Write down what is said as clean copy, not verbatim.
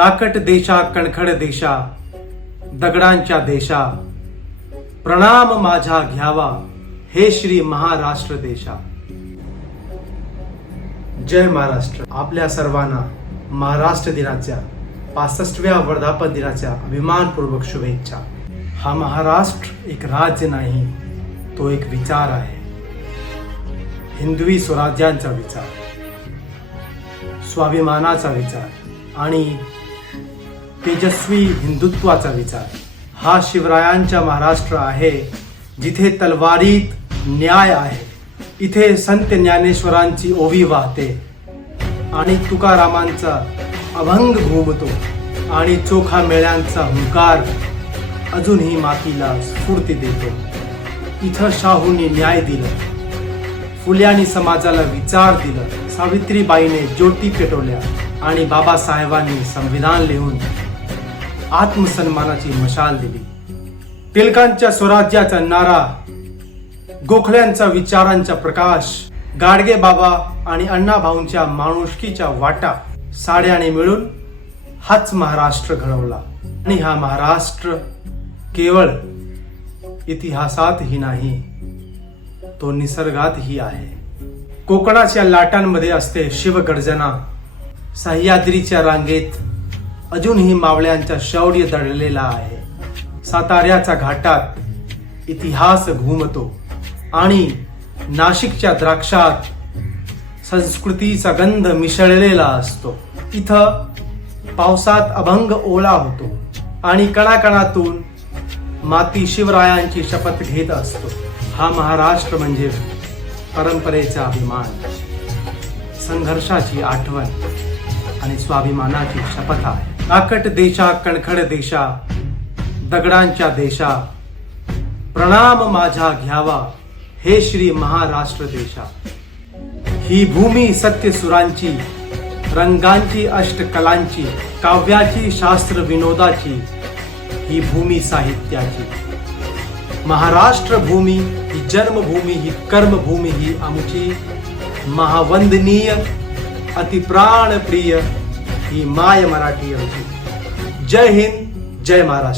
ताकट देशा कणखड देशा दगडांच्या देशा प्रणाम माझा घ्यावा हे श्री महाराष्ट्र देशा। जय महाराष्ट्र। आपल्या सर्वांना महाराष्ट्र दिनाच्या 65व्या वर्धापन दिनाच्या अभिमानपूर्वक शुभेच्छा। हा महाराष्ट्र एक राज्य नाही, तो एक विचार आहे। हिंदवी स्वराज्यांचा विचार, स्वाभिमानाचा विचार आणि तेजस्वी हिंदुत्वाचा विचार। हा शिवरायांचा महाराष्ट्र आहे, जिथे तलवारीत न्याय आहे, इथे संत ज्ञानेश्वरांची ओवी वाहते आणि तुकारामांचा अभंग घुमतो आणि चोखा मेळ्यांचा हुंकार अजूनही मातीला स्फूर्ती देतो। इथं शाहूंनी न्याय दिला, फुल्यांनी समाजाला विचार दिला, सावित्रीबाईने ज्योती पेटवल्या आणि बाबासाहेबांनी संविधान लिहून आत्मसन्मानाची मशाल दिली। टिळकांच्या स्वराज्याचा नारा, गोखल्यांचा विचारांचा प्रकाश, गाडगे बाबा आणि अण्णाभाऊंच्या माणुसकीच्या वाटा साड्याने मिळून हाच महाराष्ट्र घडवला। आणि हा महाराष्ट्र केवळ इतिहासातही नाही, तो निसर्गातही आहे। कोकणाच्या लाटांमध्ये असते शिवगर्जना, सह्याद्रीच्या रांगेत अजूनही मावळ्यांचा शौर्य दडलेला आहे। साताऱ्याच्या घाटात इतिहास घुमतो आणि नाशिकच्या द्राक्षात संस्कृतीचा गंध मिसळलेला असतो। इथं पावसात अभंग ओला होतो आणि कणाकणातून माती शिवरायांची शपथ घेत असतो। हा महाराष्ट्र म्हणजे परंपरेचा अभिमान, संघर्षाची आठवण आणि स्वाभिमानाची शपथ आहे। ताकट देशा कणखड देशा दगडांच्या देशा प्रणाम माझा घ्यावा हे श्री महाराष्ट्र देशा। ही भूमी सत्यसुरांची, रंगांची, अष्टकलांची, काव्याची, शास्त्र विनोदाची, ही भूमी साहित्याची। महाराष्ट्र भूमी ही जन्मभूमी, ही कर्मभूमी, ही आमची महावंदनीय अतिप्राण प्रिय ही माय मराठी आमची। जय हिंद, जय महाराष्ट्र।